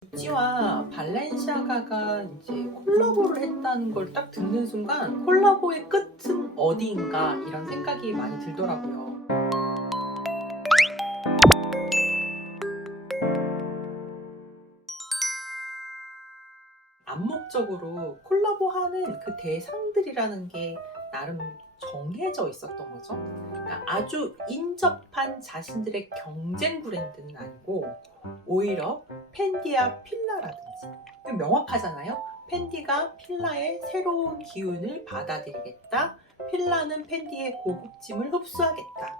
구찌와 발렌시아가가 이제 콜라보를 했다는 걸 딱 듣는 순간 콜라보의 끝은 어디인가 이런 생각이 많이 들더라고요. 암묵적으로 콜라보하는 그 대상들이라는 게 나름 정해져 있었던 거죠. 그러니까 아주 인접한 자신들의 경쟁 브랜드는 아니고 오히려 펜디와 필라라든지 명확하잖아요. 펜디가 필라의 새로운 기운을 받아들이겠다. 필라는 펜디의 고급짐을 흡수하겠다.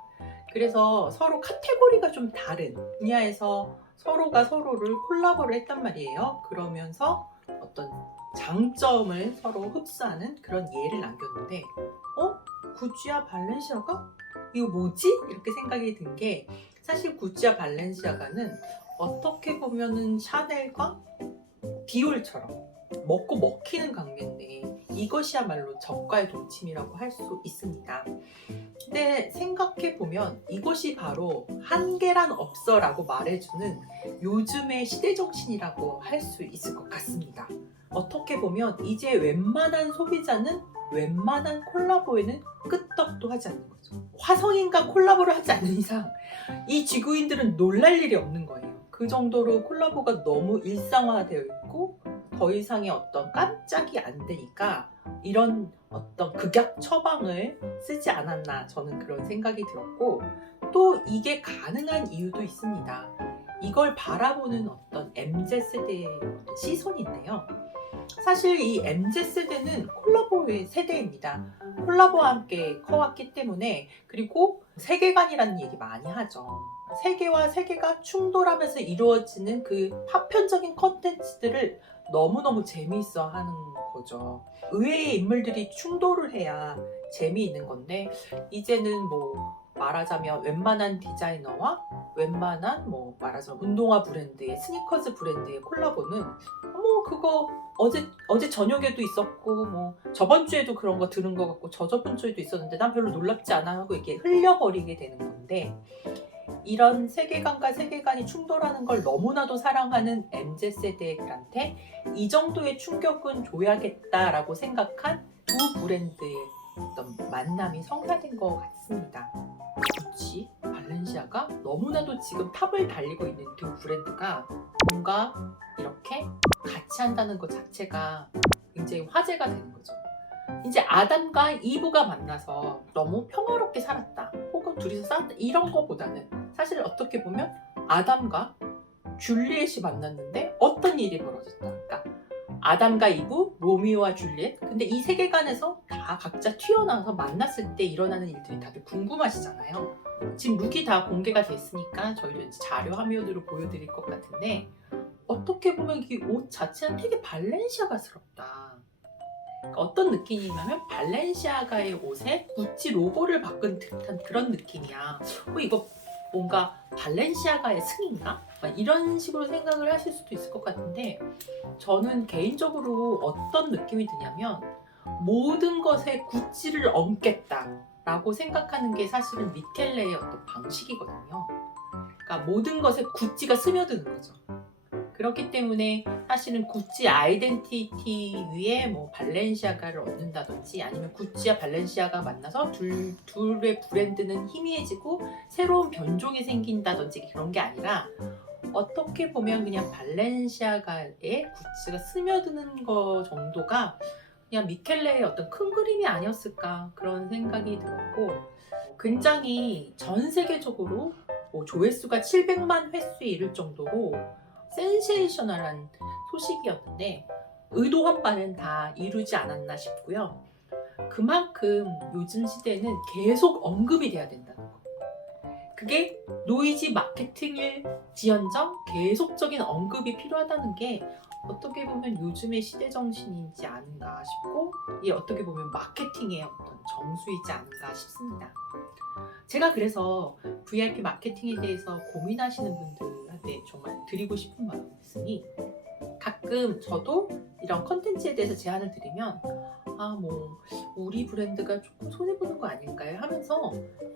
그래서 서로 카테고리가 좀 다른 분야에서 서로가 서로를 콜라보를 했단 말이에요. 그러면서 어떤 장점을 서로 흡수하는 그런 예를 남겼는데, 어? 구찌와 발렌시아가? 이거 뭐지? 이렇게 생각이 든 게 사실 구찌와 발렌시아가는 어떻게 보면은 샤넬과 디올처럼 먹고 먹히는 관계인데 이것이야말로 적과의 동침이라고 할 수 있습니다. 근데 생각해 보면 이것이 바로 한계란 없어라고 말해주는 요즘의 시대 정신이라고 할 수 있을 것 같습니다. 어떻게 보면 이제 웬만한 소비자는 웬만한 콜라보에는 끄떡도 하지 않는 거죠. 화성인과 콜라보를 하지 않는 이상 이 지구인들은 놀랄 일이 없는 거예요. 그 정도로 콜라보가 너무 일상화되어 있고 더 이상의 어떤 깜짝이 안 되니까 이런 어떤 극약 처방을 쓰지 않았나 저는 그런 생각이 들었고 또 이게 가능한 이유도 있습니다. 이걸 바라보는 어떤 MZ세대의 어떤 시선인데요. 사실 이 MZ세대는 콜라보의 세대입니다. 콜라보와 함께 커왔기 때문에 그리고 세계관이라는 얘기 많이 하죠. 세계와 세계가 충돌하면서 이루어지는 그 파편적인 컨텐츠들을 너무너무 재미있어 하는 거죠. 의외의 인물들이 충돌을 해야 재미있는 건데 이제는 뭐 말하자면 웬만한 디자이너와 웬만한 뭐 말하자면 운동화 브랜드의 스니커즈 브랜드의 콜라보는 뭐 그거 어제 어제 저녁에도 있었고 뭐 저번 주에도 그런 거 들은 것 같고 저저번 주에도 있었는데 난 별로 놀랍지 않아 하고 이게 흘려버리게 되는 건데 이런 세계관과 세계관이 충돌하는 걸 너무나도 사랑하는 MZ 세대들한테 이 정도의 충격은 줘야겠다라고 생각한 두 브랜드의 어떤 만남이 성사된 것 같습니다. 구찌, 발렌시아가 너무나도 지금 탑을 달리고 있는 두 브랜드가 뭔가 이렇게 같이 한다는 것 자체가 굉장히 화제가 되는 거죠. 이제 아담과 이브가 만나서 너무 평화롭게 살았다. 혹은 둘이서 싸웠다. 이런 거보다는 사실 어떻게 보면 아담과 줄리엣이 만났는데 어떤 일이 벌어졌다. 그러니까 아담과 이브, 로미오와 줄리엣. 근데 이 세계관에서 다 각자 튀어나와서 만났을 때 일어나는 일들이 다들 궁금하시잖아요. 지금 룩이 다 공개가 됐으니까 저희도 이제 자료 화면으로 보여드릴 것 같은데 어떻게 보면 이 옷 자체는 되게 발렌시아가스럽다. 그러니까 어떤 느낌이냐면 발렌시아가의 옷에 구찌 로고를 바꾼 듯한 그런 느낌이야. 어, 이거 뭔가 발렌시아가의 승인가? 막 이런 식으로 생각을 하실 수도 있을 것 같은데 저는 개인적으로 어떤 느낌이 드냐면 모든 것에 구찌를 얹겠다라고 생각하는 게 사실은 미켈레의 어떤 방식이거든요. 그러니까 모든 것에 구찌가 스며드는 거죠. 그렇기 때문에 사실은 구찌 아이덴티티 위에 뭐 발렌시아가를 얻는다든지 아니면 구찌와 발렌시아가 만나서 둘, 둘의 브랜드는 희미해지고 새로운 변종이 생긴다든지 그런 게 아니라 어떻게 보면 그냥 발렌시아가에 구찌가 스며드는 거 정도가 그냥 미켈레의 어떤 큰 그림이 아니었을까 그런 생각이 들었고 굉장히 전 세계적으로 뭐 조회수가 700만 회수에 이를 정도로 센세이셔널한 소식이었는데 의도한 바는 다 이루지 않았나 싶고요. 그만큼 요즘 시대는 계속 언급이 돼야 된다는 거. 그게 노이즈 마케팅일 지연정 계속적인 언급이 필요하다는 게 어떻게 보면 요즘의 시대 정신이지 않은가 싶고 이게 어떻게 보면 마케팅의 어떤 정수이지 않은가 싶습니다. 제가 그래서 VIP 마케팅에 대해서 고민하시는 분들 한테 정말 드리고 싶은 말씀이 가끔 저도 이런 컨텐츠에 대해서 제안을 드리면 아 뭐 우리 브랜드가 조금 손해 보는 거 아닐까요? 하면서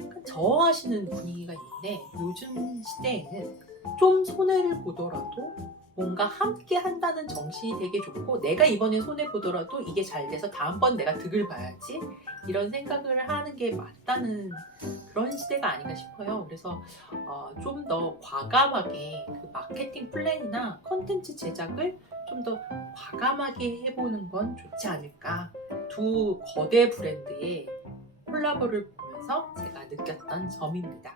약간 저하시는 분위기가 있는데 요즘 시대에는 좀 손해를 보더라도 뭔가 함께 한다는 정신이 되게 좋고 내가 이번에 손해 보더라도 이게 잘 돼서 다음번 내가 득을 봐야지 이런 생각을 하는 게 맞다는 그런 시대가 아닌가 싶어요. 그래서 어, 좀 더 과감하게 그 마케팅 플랜이나 컨텐츠 제작을 좀 더 과감하게 해보는 건 좋지 않을까. 두 거대 브랜드의 콜라보를 보면서 제가 느꼈던 점입니다.